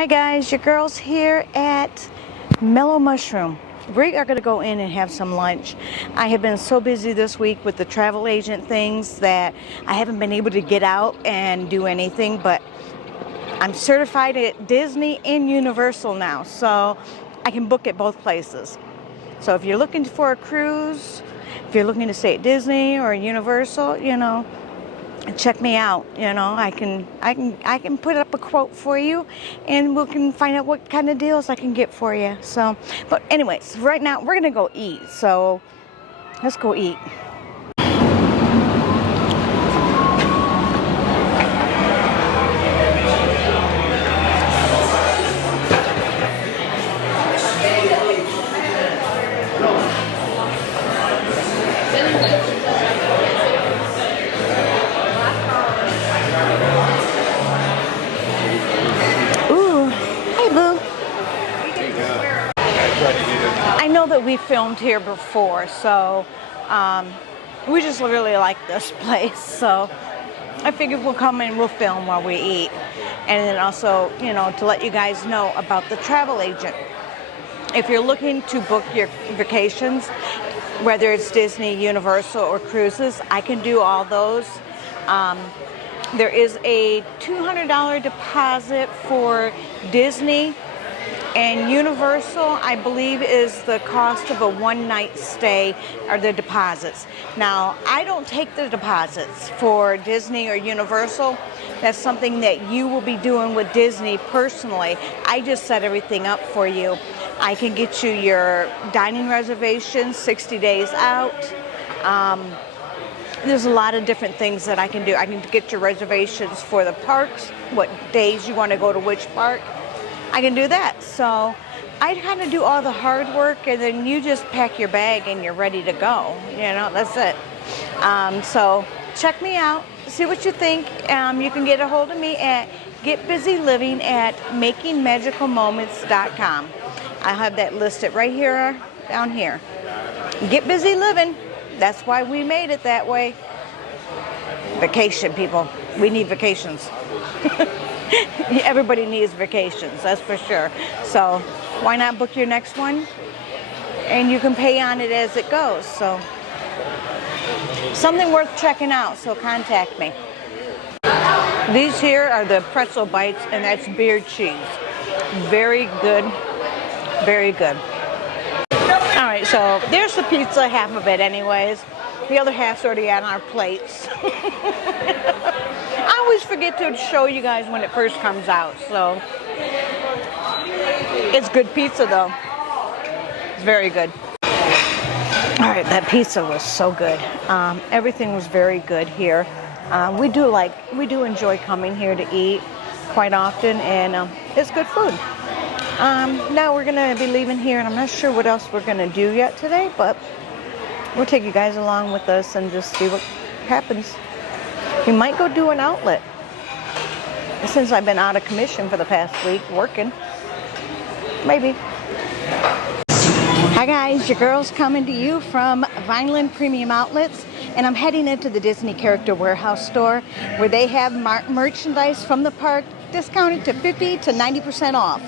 Hi guys, your girls here at Mellow Mushroom. We are going to go in and have some lunch. I have been so busy this week with the travel agent things that I haven't been able to get out and do anything, but I'm certified at Disney and Universal now, so I can book at both places. So if you're looking for a cruise, if you're looking to stay at Disney or Universal, check me out. I can put up a quote for you, and we can find out what kind of deals I can get for you. So, but anyways, right now we're gonna go eat. So let's go eat. I know that we filmed here before, so we just really like this place. So I figured we'll come and we'll film while we eat. And then also, to let you guys know about the travel agent. If you're looking to book your vacations, whether it's Disney, Universal, or cruises, I can do all those. There is a $200 deposit for Disney. And Universal, I believe, is the cost of a one-night stay, are the deposits. Now, I don't take the deposits for Disney or Universal. That's something that you will be doing with Disney personally. I just set everything up for you. I can get you your dining reservations 60 days out. There's a lot of different things that I can do. I can get your reservations for the parks, what days you want to go to which park. I can do that. So I kind of do all the hard work, and then you just pack your bag and you're ready to go. That's it. So check me out, see what you think. You can get a hold of me at getbusyliving at makingmagicalmoments.com. I have that listed right here, down here. Get busy living. That's why we made it that way. Vacation, people. We need vacations. Everybody needs vacations, that's for sure. So why not book your next one? And you can pay on it as it goes. So something worth checking out, so contact me. These here are the pretzel bites, and that's beer cheese. Very good, very good. All right, so there's the pizza, half of it anyways. The other half's already on our plates. I always forget to show you guys when it first comes out, so it's good pizza though. It's very good. All right, that pizza was so good. Everything was very good here. We do enjoy coming here to eat quite often, and it's good food. Now we're gonna be leaving here, and I'm not sure what else we're gonna do yet today, but we'll take you guys along with us and just see what happens. We might go do an outlet, since I've been out of commission for the past week working. Maybe. Hi guys, your girl's coming to you from Vineland Premium Outlets, and I'm heading into the Disney Character Warehouse store, where they have merchandise from the park discounted to 50 to 90% off.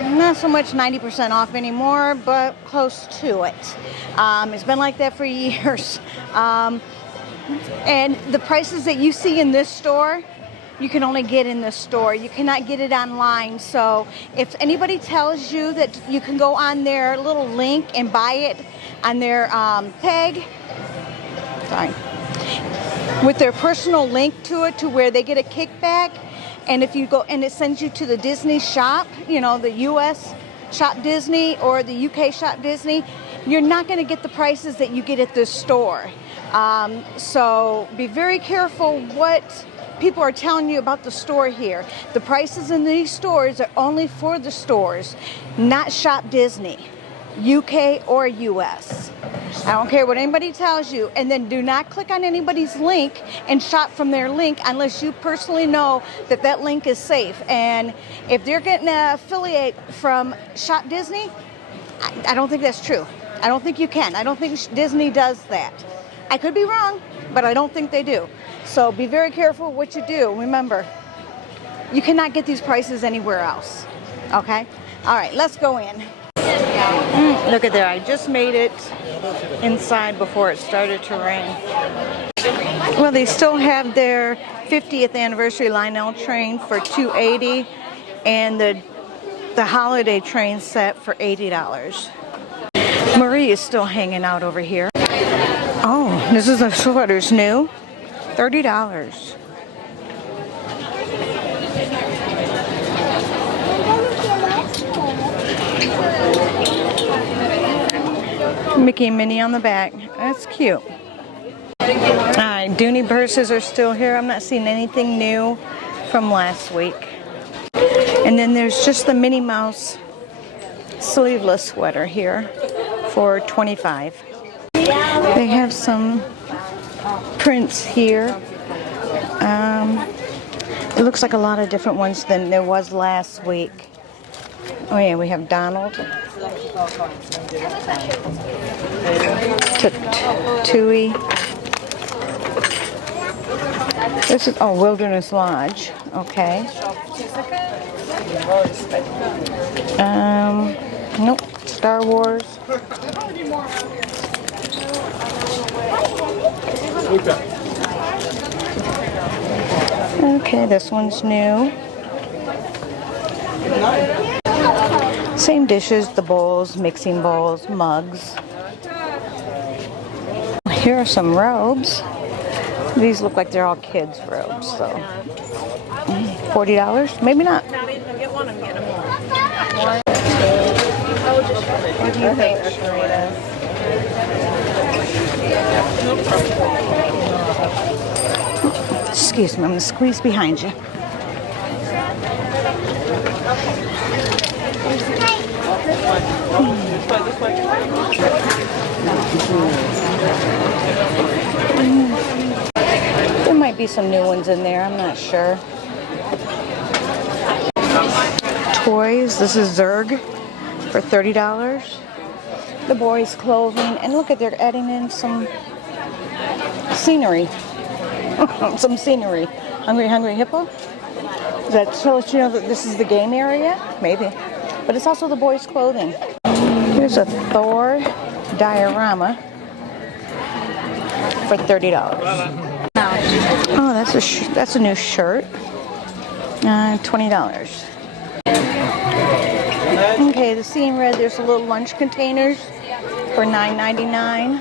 Not so much 90% off anymore, but close to it. It's been like that for years. And the prices that you see in this store, you can only get in this store. You cannot get it online. So if anybody tells you that you can go on their little link and buy it on their tag, with their personal link to it, to where they get a kickback, and if you go and it sends you to the Disney shop, the US Shop Disney or the UK Shop Disney, you're not going to get the prices that you get at this store. So be very careful what people are telling you about the store here. The prices in these stores are only for the stores, not Shop Disney, UK or US. I don't care what anybody tells you. And then do not click on anybody's link and shop from their link unless you personally know that that link is safe. And if they're getting an affiliate from Shop Disney, I don't think that's true. I don't think you can. I don't think Disney does that. I could be wrong, but I don't think they do. So be very careful what you do. Remember, You cannot get these prices anywhere else. Okay? All right, let's go in. Look at there. I just made it inside before it started to rain. Well, they still have their 50th anniversary Lionel train for $280 and the holiday train set for $80. Marie is still hanging out over here. Oh, this is the sweater's new. $30. Mickey and Minnie on the back. That's cute. Alright, Dooney purses are still here. I'm not seeing anything new from last week. And then there's just the Minnie Mouse sleeveless sweater here for $25. They have some prints here. It looks like a lot of different ones than there was last week. Oh yeah, we have Donald. Tui. This is, oh, Wilderness Lodge. Okay. Nope. Star Wars. Okay, this one's new. Same dishes, the bowls, mixing bowls, mugs. Here are some robes. These look like they're all kids' robes, so $40? Maybe not. What do you think, Sharita? Excuse me, I'm going to squeeze behind you. There might be some new ones in there, I'm not sure. Toys, this is Zerg for $30. The boys' clothing, and look at, they're adding in some scenery. Some scenery. Hungry Hippo? Does that tell us, you know, that this is the game area? Maybe. But it's also the boys' clothing. Here's a Thor diorama for $30. Oh, that's a new shirt. $20. Okay, the Sea in Red, there's a little lunch containers for $9.99.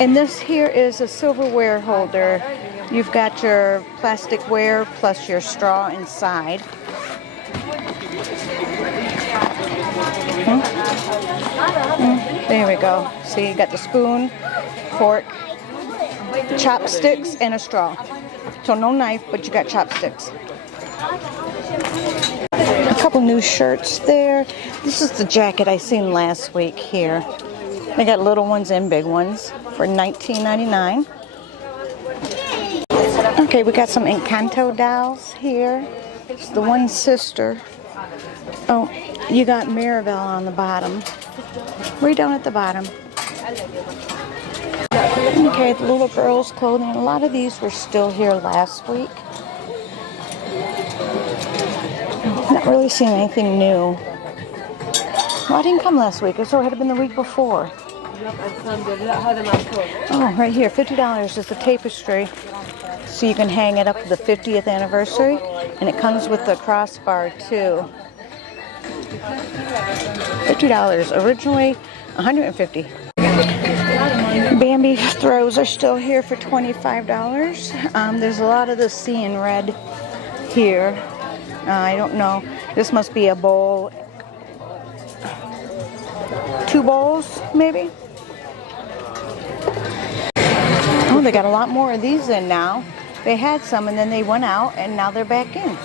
And this here is a silverware holder. You've got your plasticware plus your straw inside. There we go. So you got the spoon, fork, chopsticks, and a straw. So no knife, but you got chopsticks. A couple new shirts there. This is the jacket I seen last week here. They got little ones and big ones for $19.99. Okay, we got some Encanto dolls here. It's the one sister. Oh, you got Maribel on the bottom. Way down at the bottom. Okay, the little girls' clothing. A lot of these were still here last week. Not really seeing anything new. Well, I didn't come last week, so it had been the week before. Oh, right here, $50 is the tapestry. So you can hang it up for the 50th anniversary. And it comes with the crossbar, too. $50. Originally, $150. Bambi throws are still here for $25. There's a lot of the Sea in Red here. I don't know. This must be a bowl. 2 bowls, maybe? Oh, they got a lot more of these in now. They had some and then they went out and now they're back in.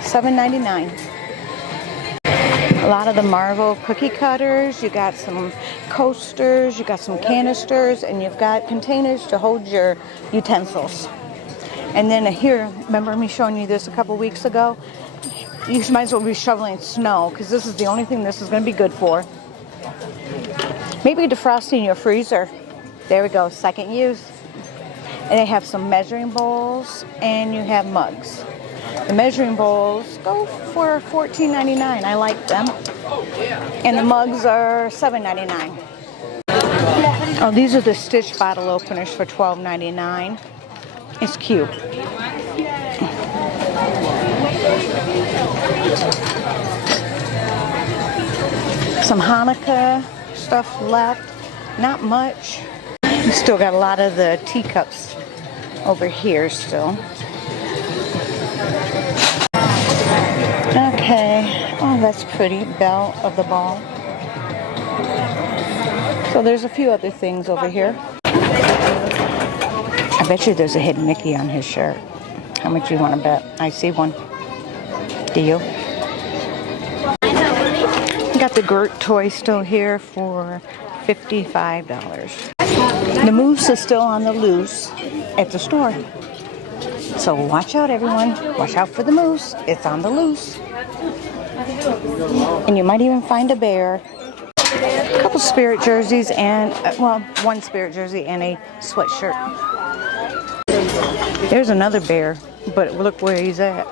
$7.99. A lot of the Marvel cookie cutters. You got some coasters, you got some canisters, and you've got containers to hold your utensils. And then here, remember me showing you this a couple weeks ago? You might as well be shoveling snow because this is the only thing this is going to be good for. Maybe defrosting your freezer. There we go, second use. And they have some measuring bowls and you have mugs. The measuring bowls go for $14.99. I like them. And the mugs are $7.99. Oh, these are the Stitch bottle openers for $12.99. It's cute. Some Hanukkah stuff left. Not much. We still got a lot of the teacups over here still. Okay. Oh, that's pretty. Belle of the Ball. So there's a few other things over here. I bet you there's a hidden Mickey on his shirt. How much you want to bet? I see one. Do you? Got the Gert toy still here for $55. The moose is still on the loose at the store. So watch out, everyone. Watch out for the moose. It's on the loose. And you might even find a bear. A couple Spirit jerseys and, well, one Spirit jersey and a sweatshirt. There's another bear, but look where he's at.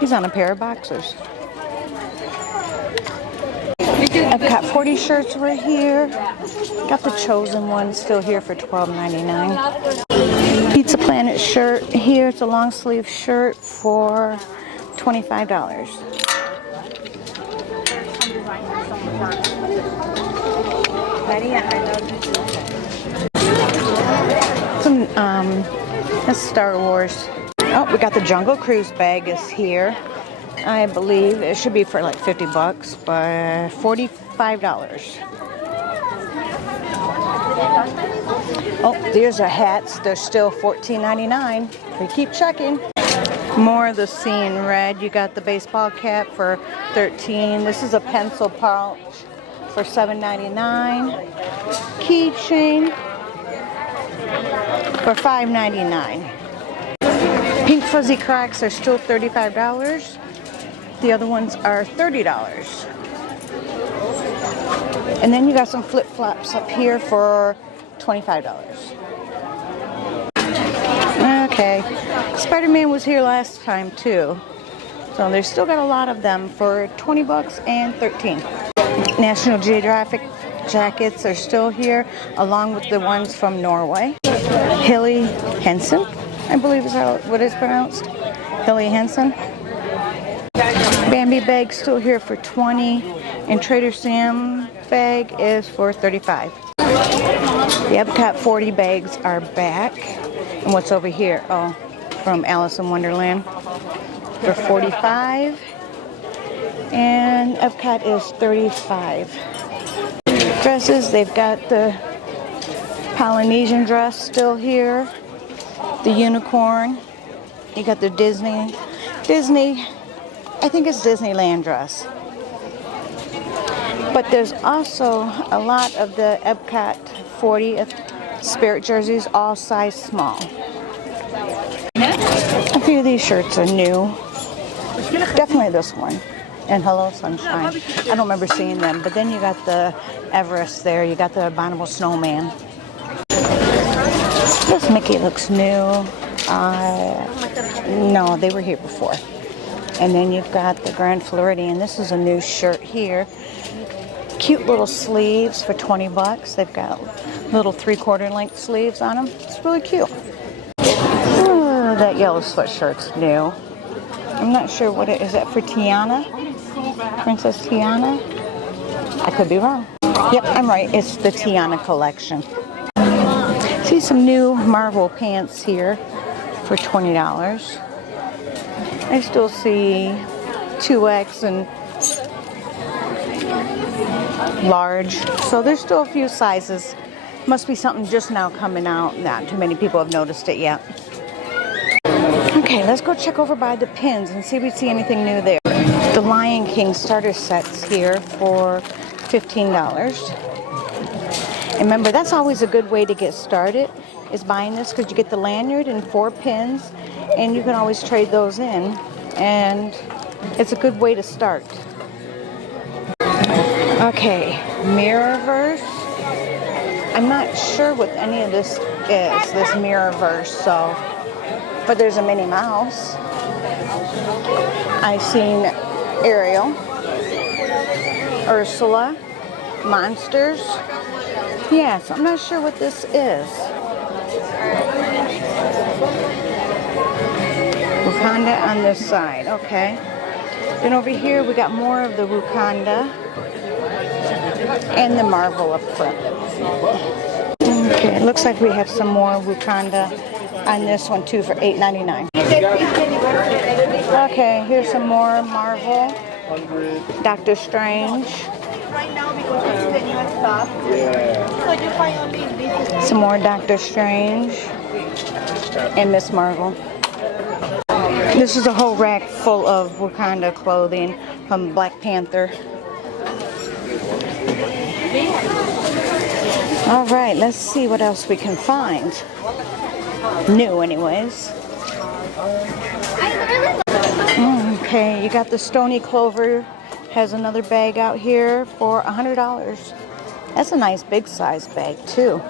He's on a pair of boxers. I've got 40 shirts right here. Got the Chosen one still here for $12.99. Pizza Planet shirt here. It's a long sleeve shirt for $25. That's Star Wars. Oh, we got the Jungle Cruise bag is here. I believe it should be for like 50 bucks, but $45. Oh, there's our hats. They're still $14.99. We keep checking. More of the Sea in Red. You got the baseball cap for $13. This is a pencil pouch for $7.99. Keychain for $5.99. Pink Fuzzy Crocs are still $35. The other ones are $30. And then you got some flip-flops up here for $25. Okay. Spider-Man was here last time too. So they've still got a lot of them for 20 bucks and 13. National Geographic jackets are still here, along with the ones from Norway. Hilly Henson, I believe is how what it's pronounced. Hilly Henson. Bambi bag still here for 20, and Trader Sam bag is for 35. The Epcot 40 bags are back. And what's over here? Oh, from Alice in Wonderland for 45. And Epcot is 35. Dresses, they've got the Polynesian dress still here. The unicorn. You got the Disney, I think it's Disneyland dress. But there's also a lot of the Epcot 40 Spirit jerseys, all size small. A few of these shirts are new. Definitely this one. And Hello Sunshine. I don't remember seeing them. But then you got the Everest there. You got the Abominable Snowman. This Mickey looks new. No, they were here before. And then you've got the Grand Floridian. This is a new shirt here. Cute little sleeves for 20 bucks. They've got little 3/4 length sleeves on them. It's really cute. Ooh, that yellow sweatshirt's new. I'm not sure what it is. That for Tiana? Princess Tiana? I could be wrong. Yep, I'm right. It's the Tiana collection. See some new Marvel pants here for $20. I still see 2X and large. So there's still a few sizes. Must be something just now coming out. Not too many people have noticed it yet. Okay, let's go check over by the pins and see if we see anything new there. The Lion King starter sets here for $15. And remember, that's always a good way to get started, is buying this, because you get the lanyard and 4 pins, and you can always trade those in, and it's a good way to start. Okay, Mirrorverse. I'm not sure what any of this is, this Mirrorverse. So, but there's a Minnie Mouse. I've seen Ariel, Ursula, Monsters. Yes, I'm not sure what this is. Wakanda on this side, okay. Then over here we got more of the Wakanda and the Marvel up front. Okay, it looks like we have some more Wakanda on this one too for $8.99. Okay, here's some more Marvel. Doctor Strange. Some more Doctor Strange and Miss Marvel. This is a whole rack full of Wakanda clothing from Black Panther. All right, let's see what else we can find. New, anyways. Okay, you got the Stony Clover. Has another bag out here for $100. That's a nice big size bag too.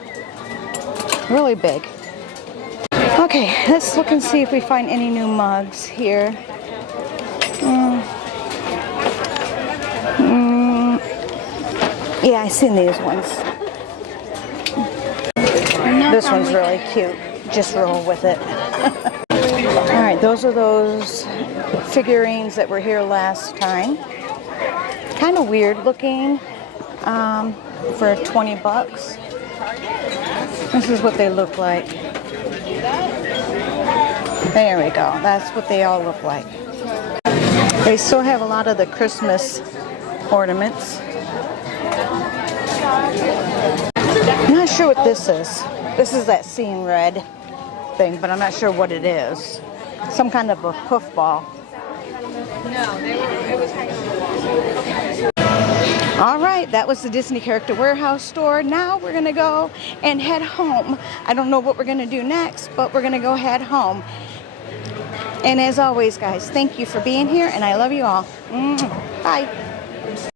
Really big. Okay, let's look and see if we find any new mugs here. Yeah, I've seen these ones. This one's really cute. Just roll with it. Alright, those are those figurines that were here last time. Kind of weird looking for 20 bucks. This is what they look like. There we go. That's what they all look like. They still have a lot of the Christmas ornaments. I'm not sure what this is. This is that Seeing Red thing, but I'm not sure what it is. Some kind of a poof ball. No, it was hanging on the wall. All right, that was the Disney Character Warehouse store. Now we're going to go and head home. I don't know what we're going to do next, but we're going to go head home. And as always, guys, thank you for being here, and I love you all. Bye.